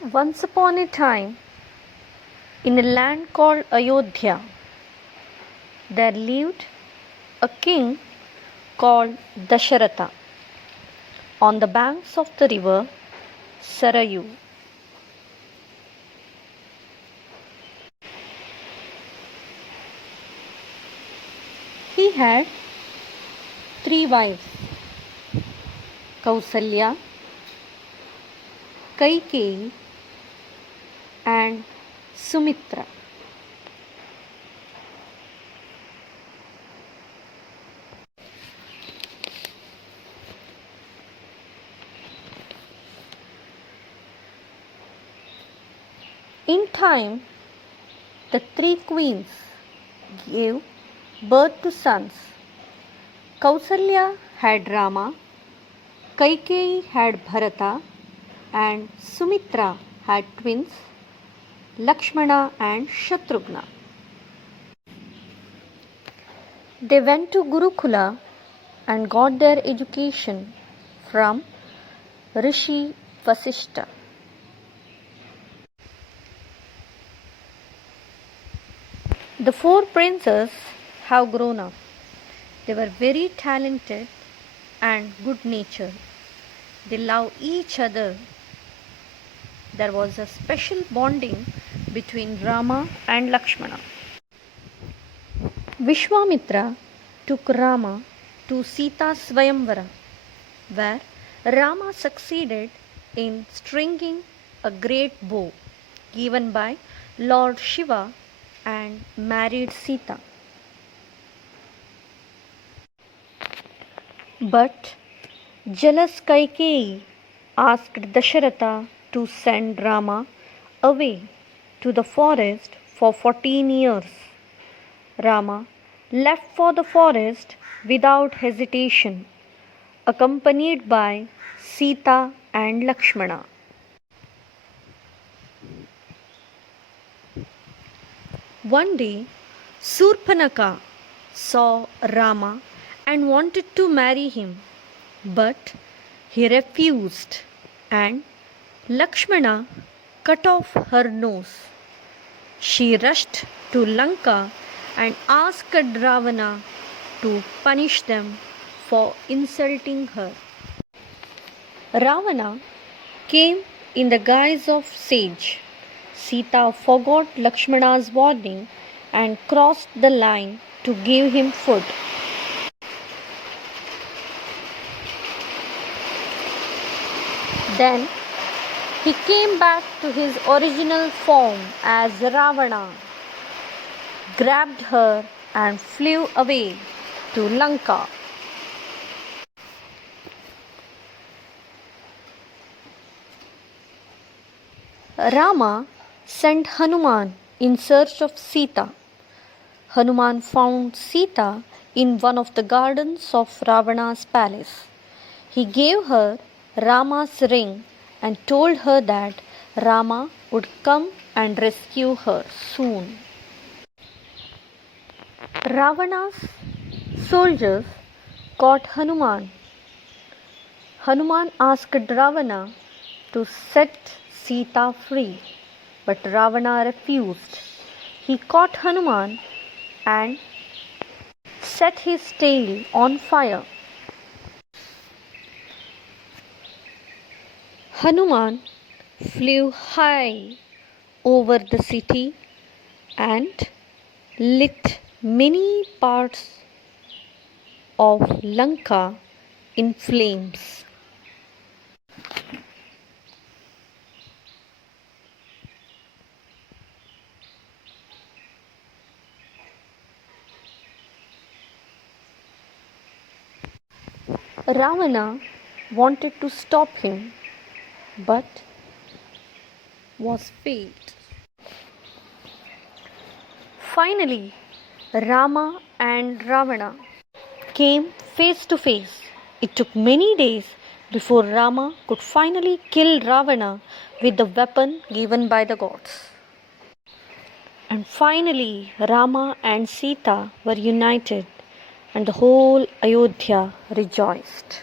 Once upon a time, in a land called Ayodhya, there lived a king called Dasharatha on the banks of the river Sarayu. He had 3 wives: Kausalya, Kaikeyi, and Sumitra. In time, the 3 queens gave birth to sons. Kausalya had Rama, Kaikeyi had Bharata, and Sumitra had twins, Lakshmana and Shatrughna. They went to Gurukula and got their education from Rishi Vasishta. The 4 princes have grown up. They were very talented and good natured. They love each other. There was a special bonding between Rama and Lakshmana. Vishwamitra took Rama to Sita Swayamvara, where Rama succeeded in stringing a great bow given by Lord Shiva and married Sita. But jealous Kaikeyi asked Dasharatha to send Rama away to the forest for 14 years. Rama left for the forest without hesitation, accompanied by Sita and Lakshmana. One day, Surpanaka saw Rama and wanted to marry him, but he refused, and Lakshmana cut off her nose. She rushed to Lanka and asked Ravana to punish them for insulting her. Ravana came in the guise of sage. Sita forgot Lakshmana's warning and crossed the line to give him food. Then he came back to his original form as Ravana, grabbed her and flew away to Lanka. Rama sent Hanuman in search of Sita. Hanuman found Sita in one of the gardens of Ravana's palace. He gave her Rama's ring and told her that Rama would come and rescue her soon. Ravana's soldiers caught Hanuman. Hanuman asked Ravana to set Sita free, but Ravana refused. He caught Hanuman and set his tail on fire. Hanuman flew high over the city and lit many parts of Lanka in flames. Ravana wanted to stop him, but was failed. Finally, Rama and Ravana came face to face. It took many days before Rama could finally kill Ravana with the weapon given by the gods. And finally, Rama and Sita were united, and the whole Ayodhya rejoiced.